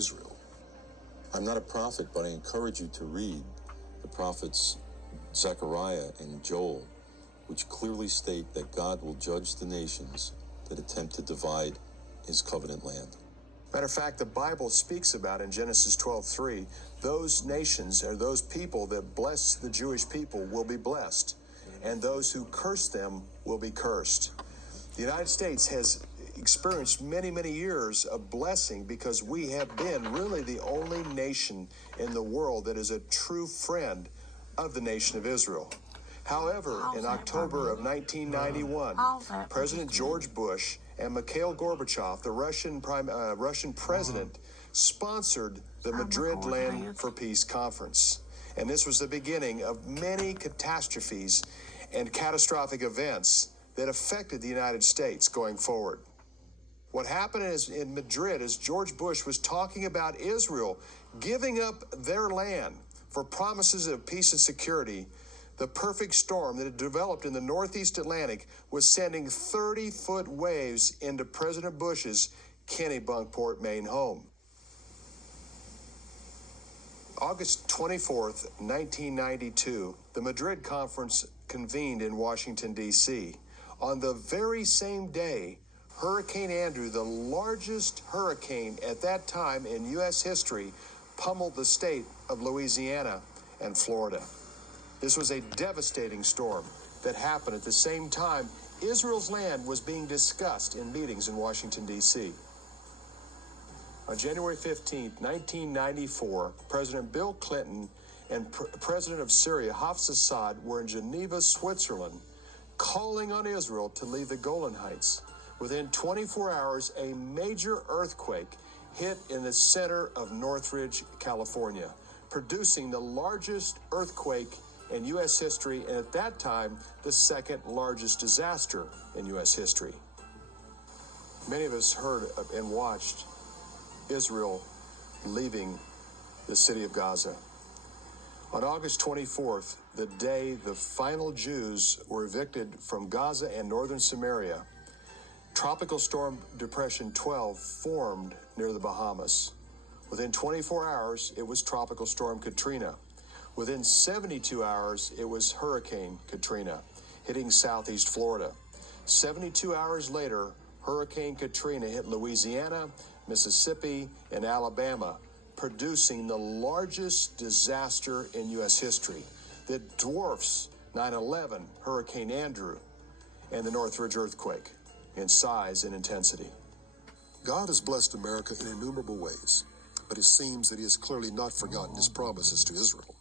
Israel. I'm not a prophet, but I encourage you to read the prophets Zechariah and Joel, which clearly state that God will judge the nations that attempt to divide his covenant land. Matter of fact, the Bible speaks about in Genesis 12:3, those nations or those people that bless the Jewish people will be blessed, and those who curse them will be cursed. The United States has experienced many, many years of blessing because we have been really the only nation in the world that is a true friend of the nation of Israel. However, in October of 1991, President George Bush and Mikhail Gorbachev, the Russian president, sponsored the Madrid Land for Peace Conference. And this was the beginning of many catastrophes and catastrophic events that affected the United States going forward. What happened in Madrid is George Bush was talking about Israel giving up their land for promises of peace and security. The perfect storm that had developed in the Northeast Atlantic was sending 30-foot waves into President Bush's Kennebunkport, Maine home. August 24th, 1992, the Madrid Conference convened in Washington, D.C. On the very same day, Hurricane Andrew, the largest hurricane at that time in U.S. history, pummeled the state of Louisiana and Florida. This was a devastating storm that happened at the same time Israel's land was being discussed in meetings in Washington, D.C. On January 15, 1994, President Bill Clinton and President of Syria, Hafez Assad, were in Geneva, Switzerland, calling on Israel to leave the Golan Heights. Within 24 hours, a major earthquake hit in the center of Northridge, California, producing the largest earthquake in U.S. history, and at that time, the second largest disaster in U.S. history. Many of us heard and watched Israel leaving the city of Gaza. On August 24th, the day the final Jews were evicted from Gaza and northern Samaria, Tropical Storm Depression 12 formed near the Bahamas. Within 24 hours, it was Tropical Storm Katrina. Within 72 hours, it was Hurricane Katrina, hitting southeast Florida. 72 hours later, Hurricane Katrina hit Louisiana, Mississippi, and Alabama, producing the largest disaster in U.S. history that dwarfs 9/11, Hurricane Andrew, and the Northridge earthquake in size and intensity. God has blessed America in innumerable ways, but it seems that he has clearly not forgotten his promises to Israel.